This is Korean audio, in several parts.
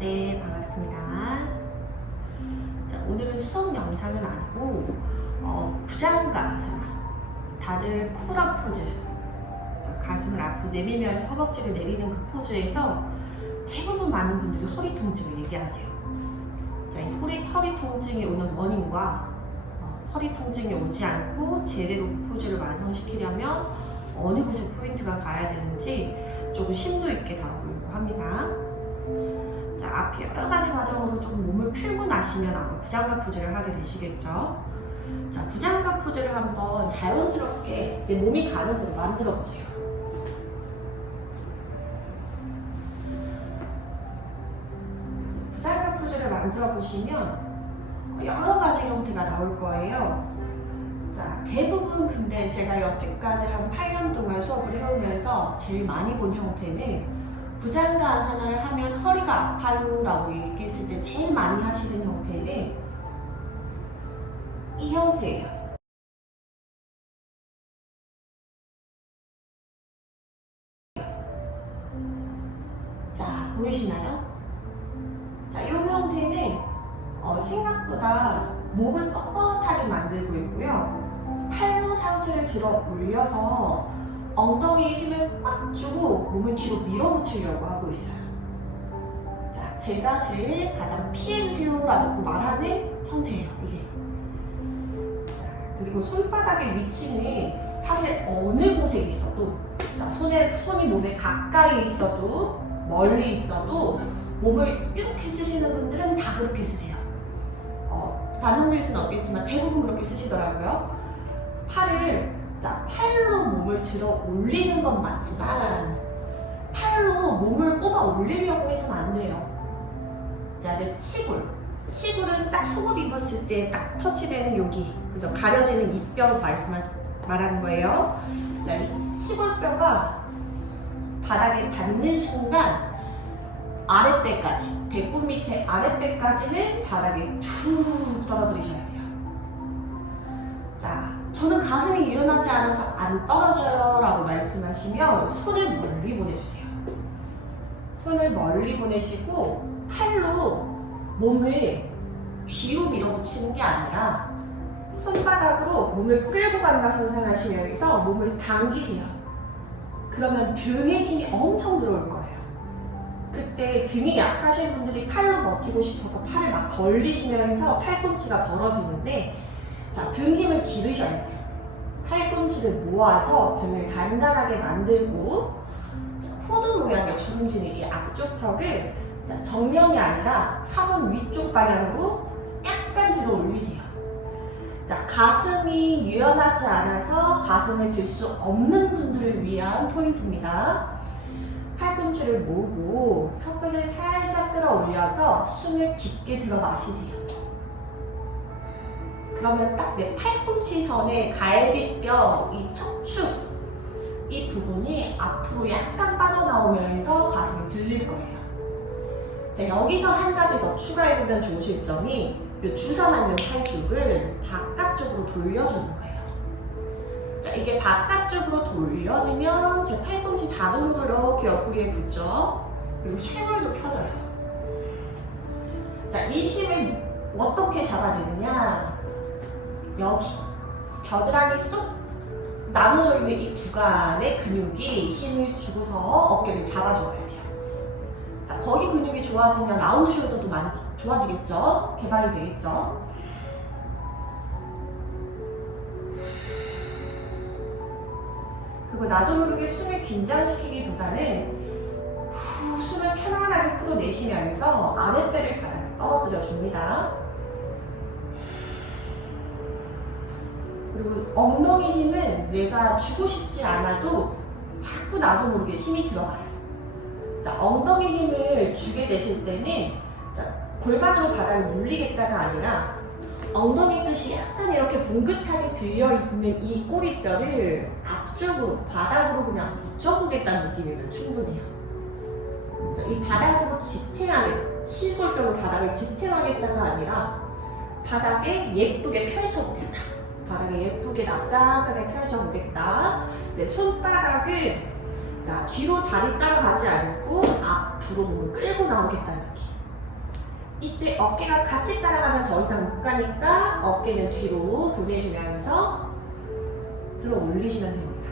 네, 반갑습니다. 자, 오늘은 수업 영상은 아니고 부장가아사나, 다들 코브라 포즈, 가슴을 앞으로 내밀면서 허벅지를 내리는 그 포즈에서 대부분 많은 분들이 허리 통증을 얘기하세요. 자, 이 허리 통증이 오는 원인과 허리 통증이 오지 않고 제대로 그 포즈를 완성시키려면 어느 곳에 포인트가 가야 되는지 조금 심도 있게 다뤄보려고 합니다. 자, 앞에 여러 가지 과정으로 조금 몸을 풀고 나시면 아마 부장가 포즈를 하게 되시겠죠. 자, 부장가 포즈를 한번 자연스럽게 내 몸이 가는 대로 만들어 보세요. 부장가 포즈를 만들어 보시면 여러 가지 형태가 나올 거예요. 자, 대부분 근데 제가 여태까지 한 8년 동안 수업을 해오면서 제일 많이 본 형태는 부장가아사나를 하면 허리가 아파요 라고 얘기했을 때 제일 많이 하시는 형태는 이 형태예요. 자, 보이시나요? 자, 이 형태는 생각보다 목을 뻣뻣하게 만들고 있고요. 팔로 상체를 들어 올려서 엉덩이에 힘을 꽉 주고 몸을 뒤로 밀어붙이려고 하고 있어요. 자, 제가 제일 가장 피해주세요 라고 말하는 형태예요, 이게. 자, 그리고 손바닥의 위치는 사실 어느 곳에 있어도, 자, 손이 몸에 가까이 있어도 멀리 있어도 몸을 이렇게 쓰시는 분들은 다 그렇게 쓰세요. 반응일 수는 없겠지만 대부분 그렇게 쓰시더라고요. 팔로 몸을 들어 올리는 건 맞지만 팔로 몸을 뽑아 올리려고 해서는 안 돼요. 자, 내 치골은 딱 속옷 입었을 때 딱 터치되는 여기, 그죠? 가려지는 이 뼈 말하는 거예요. 자, 이 치골뼈가 바닥에 닿는 순간 아랫배까지, 배꼽 밑에 아랫배까지는 바닥에 툭 떨어뜨리셔야 돼요. 자, 저는 가슴이 유연하지 않아서 안 떨어져요 라고 말씀하시면 손을 멀리 보내주세요. 손을 멀리 보내시고 팔로 몸을 뒤로 밀어붙이는 게 아니라 손바닥으로 몸을 끌고 간다 상상하시면서 몸을 당기세요. 그러면 등에 힘이 엄청 들어올 거예요. 그때 등이 약하신 분들이 팔로 버티고 싶어서 팔을 막 벌리시면서 팔꿈치가 벌어지는데, 자, 등 힘을 기르셔야 돼요. 팔꿈치를 모아서 등을 단단하게 만들고, 자, 호두 모양의 주름지는 이 앞쪽 턱을, 자, 정면이 아니라 사선 위쪽 방향으로 약간 들어 올리세요. 자, 가슴이 유연하지 않아서 가슴을 들 수 없는 분들을 위한 포인트입니다. 팔꿈치를 모으고 턱끝을 살짝 끌어올려서 숨을 깊게 들어 마시세요. 그러면 딱 내 팔꿈치 선의 갈비뼈, 이 척추, 이 부분이 앞으로 약간 빠져나오면서 가슴이 들릴 거예요. 자, 여기서 한 가지 더 추가해보면 좋으실 점이 이 주사 맞는 팔뚝을 바깥쪽으로 돌려주는 거예요. 자, 이게 바깥쪽으로 돌려지면 제 팔꿈치 자동으로 이렇게 옆구리에 붙죠. 그리고 쇄골도 펴져요. 자, 이 힘을 어떻게 잡아내느냐? 여기 겨드랑이 쏙 나눠져 있는 이 구간의 근육이 힘을 주고서 어깨를 잡아줘야 돼요. 자, 거기 근육이 좋아지면 라운드 숄더도 많이 좋아지겠죠? 개발이 되겠죠? 그리고 나도 모르게 숨을 긴장시키기보다는 숨을 편안하게 풀어내시면서 아랫배를 바닥에 떨어뜨려 줍니다. 그리고 엉덩이 힘은 내가 주고 싶지 않아도 자꾸 나도 모르게 힘이 들어가요. 자, 엉덩이 힘을 주게 되실 때는, 자, 골반으로 바닥을 눌리겠다가 아니라 엉덩이 끝이 약간 이렇게 봉긋하게 들려있는 이 꼬리뼈를 앞쪽으로, 바닥으로 그냥 붙여보겠다는 느낌이면 충분해요. 자, 이 바닥으로 지탱하게, 치골뼈로 바닥을 지탱하겠다가 아니라 바닥에 예쁘게 펼쳐보겠다. 바닥에 예쁘게 납작하게 펼쳐보겠다. 네, 손바닥을, 자, 뒤로 다리 따라가지 않고 앞으로 몸을 끌고 나오겠다는 느낌. 이때 어깨가 같이 따라가면 더 이상 못 가니까 어깨는 뒤로 보내주면서 들어 올리시면 됩니다.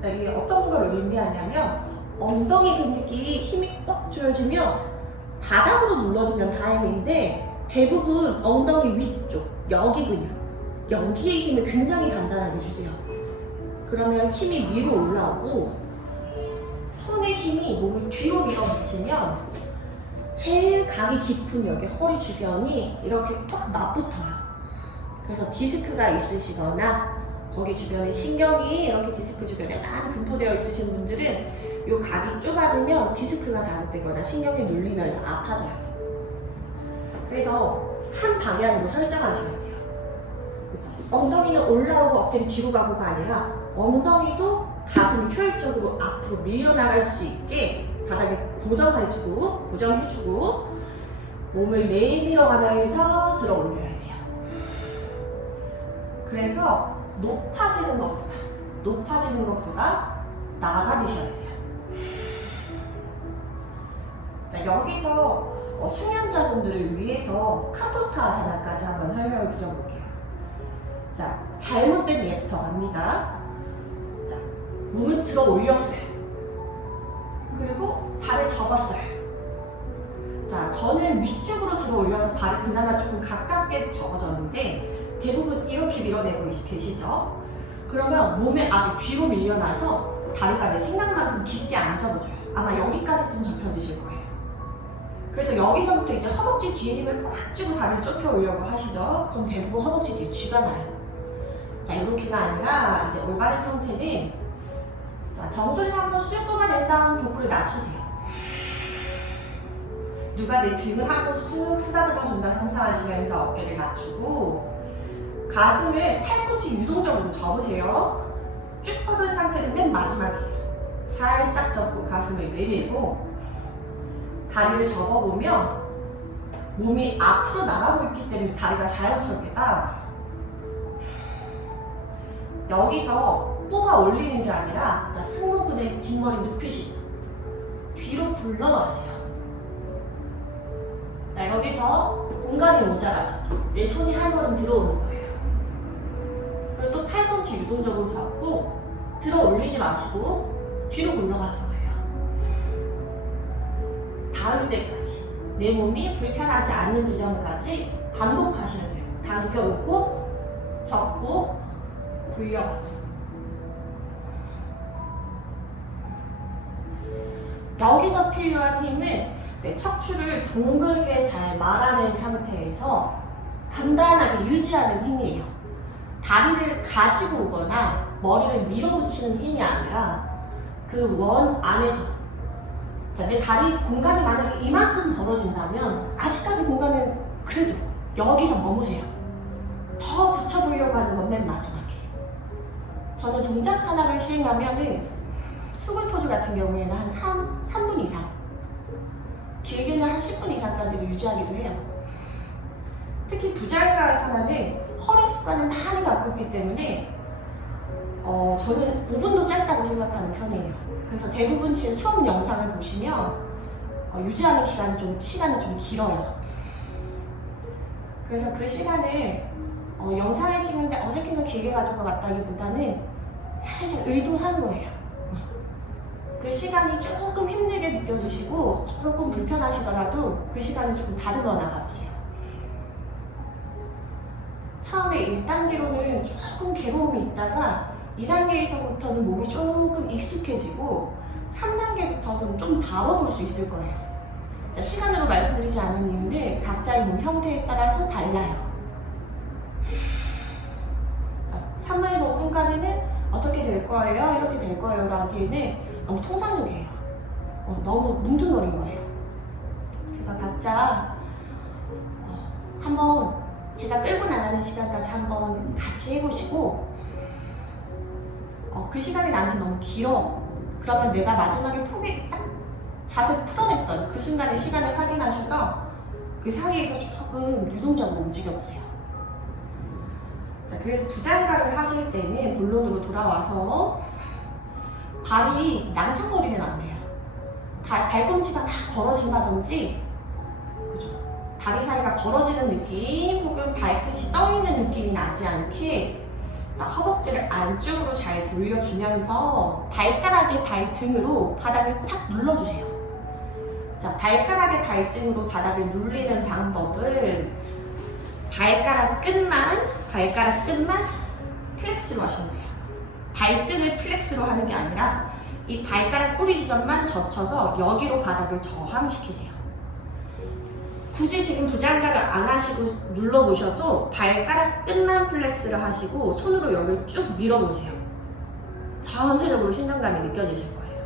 자, 이게 어떤 걸 의미하냐면 엉덩이 근육이 힘이 꽉 줄어지면 바닥으로 눌러주면 다행인데 대부분 엉덩이 위쪽, 여기 근육, 여기에 힘을 굉장히 간단하게 주세요. 그러면 힘이 위로 올라오고 손의 힘이 몸을 뒤로 밀어붙이면 제일 각이 깊은 여기 허리 주변이 이렇게 꽉 맞붙어요. 그래서 디스크가 있으시거나 거기 주변에 신경이 이렇게 디스크 주변에 많이 분포되어 있으신 분들은 이 각이 좁아지면 디스크가 자극되거나 신경이 눌리면서 아파져요. 그래서 한 방향으로 설정하셔야 돼요. 그렇죠? 엉덩이는 올라오고 어깨는 뒤로 가고가 아니라 엉덩이도 가슴이 효율적으로 앞으로 밀려나갈 수 있게 바닥에 고정해주고 몸을 내밀어 가면서 들어 올려야 돼요. 그래서 높아지는 것보다 낮아지셔야 돼요. 자, 여기서 숙련자분들을 위해서 카포타 아사나까지 한번 설명을 드려볼게요. 자, 잘못된 예부터 갑니다. 자, 몸을 들어 올렸어요. 그리고 발을 접었어요. 자, 저는 위쪽으로 들어 올려서 발이 그나마 조금 가깝게 접어졌는데 대부분 이렇게 밀어내고 계시죠? 그러면 몸의 압이 뒤로 밀려나서 다리가 내 생각만큼 깊게 안 접어져요. 아마 여기까지쯤 접혀지실 거예요. 그래서 여기서부터 이제 허벅지 뒤에 힘을 꽉 주고 다리를 좁혀 오려고 하시죠? 그럼 대부분 허벅지 뒤에 쥐가 나요. 자, 이렇게가 아니라 이제 올바른 형태는 자, 정조리 한번 쑥 뽑아낸 다음 복부를 낮추세요. 누가 내 등을 한번 쑥 쓰다듬어 준다 상상하시면서 어깨를 낮추고 가슴을 팔꿈치 유동적으로 접으세요. 쭉 뻗은 상태는 맨 마지막에 살짝 접고 가슴을 내밀고 다리를 접어보면 몸이 앞으로 나가고 있기 때문에 다리가 자연스럽게 따라와요. 여기서 뽑아 올리는 게 아니라 자, 승모근의 뒷머리 눕히시고 뒤로 굴러가세요. 자, 여기서 공간이 모자라죠. 내 손이 한 걸음 들어오는 거예요. 그리고 또 팔꿈치 유동적으로 잡고 들어 올리지 마시고 뒤로 굴러가는 거예요. 닿을 때까지 내 몸이 불편하지 않는 지점까지 반복하시면 돼요. 당겨오고 접고 굴려가고. 여기서 필요한 힘은 내 척추를 동글게 잘 말아낸 상태에서 단단하게 유지하는 힘이에요. 다리를 가지고 오거나 머리를 밀어붙이는 힘이 아니라 그 원 안에서 자, 내 다리 공간이 만약에 이만큼 벌어진다면 아직까지 공간은 그래도 여기서 머무세요. 더 붙여보려고 하는 건 맨 마지막에. 저는 동작 하나를 시행하면은 수글 포즈 같은 경우에는 한 3분 이상, 길게는 한 10분 이상까지도 유지하기도 해요. 특히 부자연가에서는 허리 습관을 많이 갖고 있기 때문에 저는 5분도 짧다고 생각하는 편이에요. 그래서 대부분 제 수업 영상을 보시면 유지하는 기간이 시간이 좀 길어요. 그래서 그 시간을 영상을 찍는데 어색해서 길게 가지고 갔다기보다는 살짝 의도한 거예요. 그 시간이 조금 힘들게 느껴지시고 조금 불편하시더라도 그 시간을 조금 다듬어 나가보세요. 처음에 1단계로는 조금 괴로움이 있다가 2단계에서부터는 몸이 조금 익숙해지고 3단계부터는 좀 다뤄볼 수 있을 거예요. 자, 시간으로 말씀드리지 않은 이유는 각자의 몸 형태에 따라서 달라요. 자, 3분에서 5분까지는 어떻게 될 거예요? 이렇게 될 거예요. 라기에는 너무 통상적이에요. 너무 뭉뚱거린 거예요. 그래서 각자 한번 제가 끌고 나가는 시간까지 한번 같이 해보시고 그 시간이 나한테 너무 길어. 그러면 내가 마지막에 포기 딱 자세 풀어냈던 그 순간의 시간을 확인하셔서 그 사이에서 조금 유동적으로 움직여보세요. 자, 그래서 부자연가를 하실 때는 본론으로 돌아와서 발이 낭창거리면 안 돼요. 발꿈치가 다 벌어진다든지, 그죠? 다리 사이가 벌어지는 느낌 혹은 발끝이 떠 있는 느낌이 나지 않게 자, 허벅지를 안쪽으로 잘 돌려주면서 발가락의 발등으로 바닥을 탁 눌러주세요. 자, 발가락의 발등으로 바닥을 눌리는 방법은 발가락 끝만 플렉스로 하시면 돼요. 발등을 플렉스로 하는 게 아니라 이 발가락 뿌리 지점만 젖혀서 여기로 바닥을 저항시키세요. 굳이 지금 부장가를 안 하시고 눌러보셔도 발가락 끝만 플렉스를 하시고 손으로 여기를 쭉 밀어보세요. 전체적으로 신장감이 느껴지실 거예요.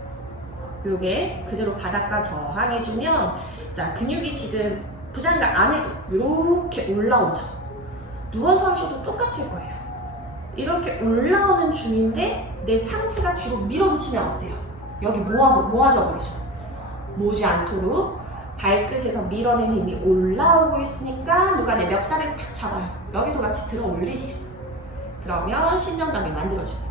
요게 그대로 바닥과 저항해주면 자, 근육이 지금 부장가 안에도 이렇게 올라오죠. 누워서 하셔도 똑같을 거예요. 이렇게 올라오는 중인데 내 상체가 뒤로 밀어붙이면 어때요? 여기 모아져 버리죠. 모지 않도록 발끝에서 밀어낸 힘이 올라오고 있으니까 누가 내 멱살을 탁 잡아요. 여기도 같이 들어 올리세요. 그러면 신정감이 만들어집니다.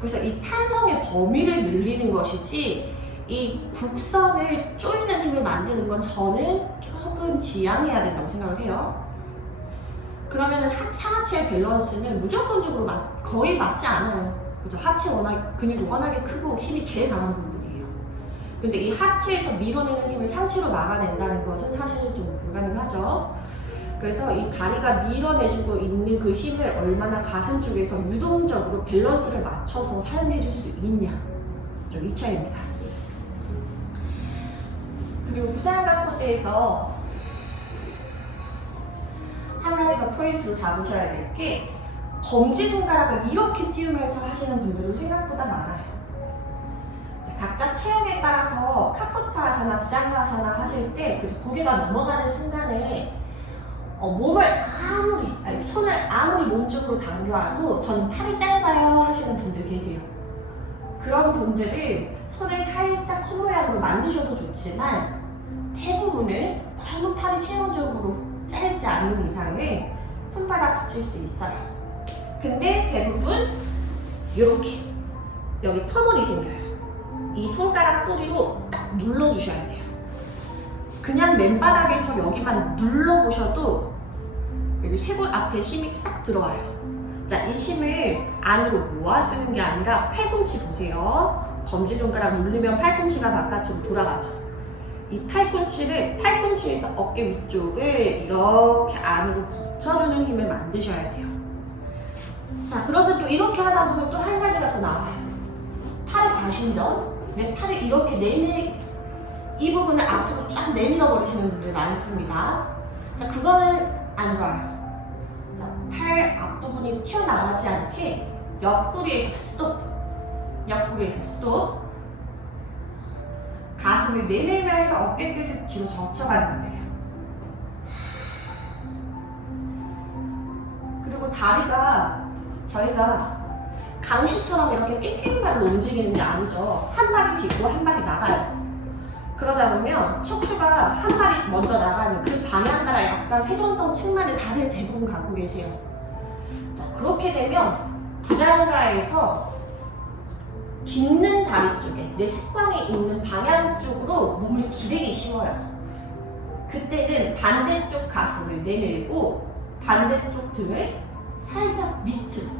그래서 이 탄성의 범위를 늘리는 것이지 이 곡선을 조이는 힘을 만드는 건 저는 조금 지양해야 된다고 생각을 해요. 그러면 상하체의 밸런스는 무조건적으로 거의 맞지 않아요. 그죠? 하체 근육이 워낙에 크고 힘이 제일 강한 부분이에요. 근데 이 하체에서 밀어내는 힘을 상체로 막아낸다는 것은 사실 좀 불가능하죠. 그래서 이 다리가 밀어내주고 있는 그 힘을 얼마나 가슴 쪽에서 유동적으로 밸런스를 맞춰서 사용해줄 수 있냐, 이 차이입니다. 그리고 부장가 포즈에서 한 가지 더 포인트로 잡으셔야 될 게 검지손가락을 이렇게 띄우면서 하시는 분들은 생각보다 많아요. 자, 각자 체형에 따라서 카포타 아사나, 부장가 아사나 하실 때 고개가 넘어가는 순간에 손을 아무리 몸쪽으로 당겨와도 저는 팔이 짧아요 하시는 분들 계세요. 그런 분들은 손을 살짝 컵 모양으로 만드셔도 좋지만 대부분은 너무 팔이 체형적으로 짧지 않은 이상은 손바닥 붙일 수 있어요. 근데 대부분 이렇게 여기 터널이 생겨요. 이 손가락 뿌리로 딱 눌러주셔야 돼요. 그냥 맨바닥에서 여기만 눌러보셔도 여기 쇄골 앞에 힘이 싹 들어와요. 자, 이 힘을 안으로 모아 쓰는 게 아니라 팔꿈치 보세요. 검지손가락 누르면 팔꿈치가 바깥으로 돌아가죠. 이 팔꿈치에서 어깨 위쪽을 이렇게 안으로 붙여주는 힘을 만드셔야 돼요. 자, 그러면 또 이렇게 하다 보면 또 한 가지가 더 나와요. 팔의 과신전. 내 팔을 이렇게 이 부분을 앞으로 쫙 내밀어 버리시는 분들 많습니다. 자, 그거는 안 좋아요. 자, 팔 앞부분이 튀어나가지 않게 옆구리에서 스톱. 가슴을 내밀면서 어깨끝을 뒤로 젖혀가는 거예요. 그리고 다리가 저희가 강시처럼 이렇게 깽깽발로 움직이는 게 아니죠. 한 발이 딛고 한 발이 나가요. 그러다 보면 척추가 한 발이 먼저 나가는 그 방향 따라 약간 회전성 측만을 다들 대부분 갖고 계세요. 자, 그렇게 되면 부장가에서 딛는 다리 쪽에 내 습관이 있는 방향 쪽으로 몸을 기대기 쉬워요. 그때는 반대쪽 가슴을 내밀고 반대쪽 등을 살짝 밑으로,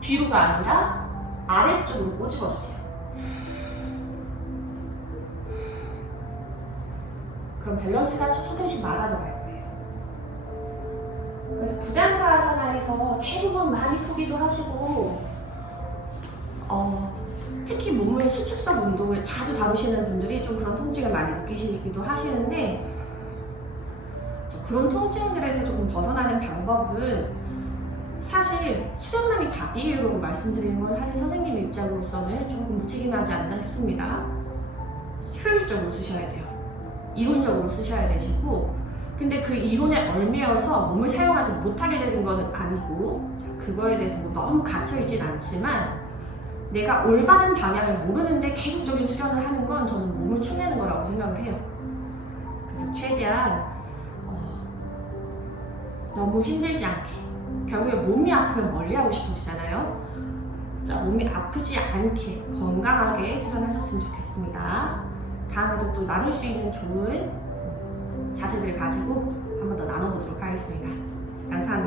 뒤로가 아니라 아래쪽으로 꼬집어주세요. 그럼 밸런스가 조금씩 맞아져 갈 거예요. 그래서 부장가 아사나에서 대부분 많이 포기도 하시고 특히 몸의 수축성 운동을 자주 다루시는 분들이 좀 그런 통증을 많이 느끼시기도 하시는데 그런 통증들에서 조금 벗어나는 방법은 사실 수련남이 답이라고 말씀드리는 건 사실 선생님 입장으로서는 조금 무책임하지 않나 싶습니다. 효율적으로 쓰셔야 돼요. 이론적으로 쓰셔야 되시고 근데 그 이론에 얽매여서 몸을 사용하지 못하게 되는 건 아니고 그거에 대해서 너무 갇혀있진 않지만 내가 올바른 방향을 모르는데 계속적인 수련을 하는 건 저는 몸을 축내는 거라고 생각을 해요. 그래서 최대한 너무 힘들지 않게 결국에 몸이 아프면 멀리하고 싶으시잖아요. 자, 몸이 아프지 않게 건강하게 수련하셨으면 좋겠습니다. 다음에도 또 나눌 수 있는 좋은 자세들을 가지고 한 번 더 나눠보도록 하겠습니다. 감사합니다.